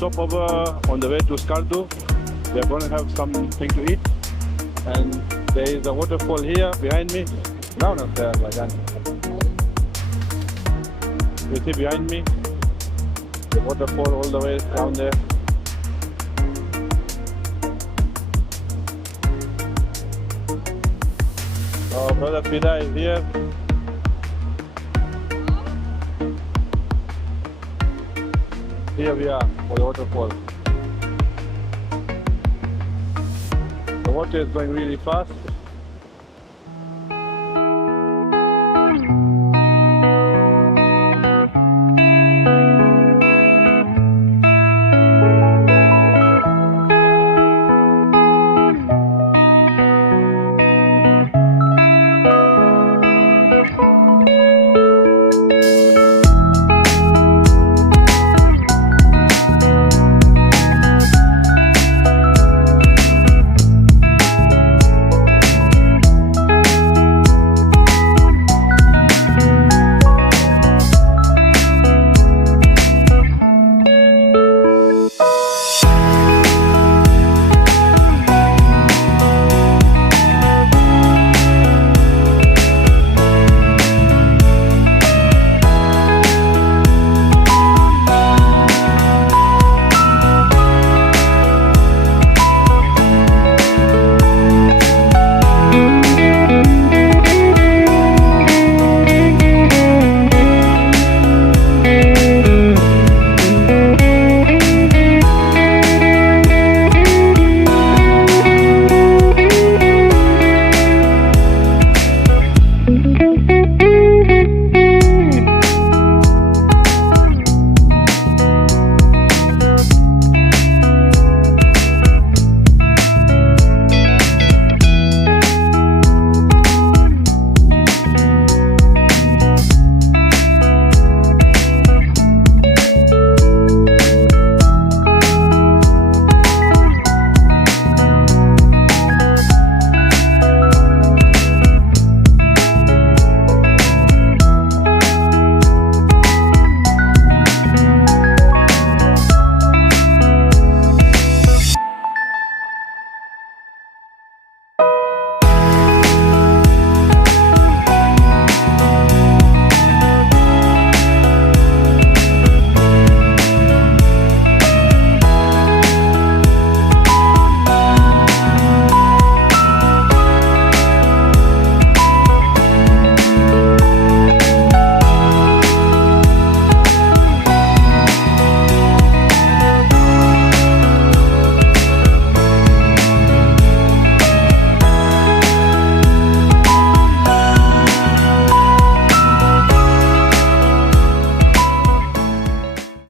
stopover on the way to Skardu. We are going to have something to eat. And there is a waterfall here behind me. No, not there, like that. You see behind me? The waterfall all the way down there. Oh, Brother Fida is here. Here we are for the waterfall. The water is going really fast.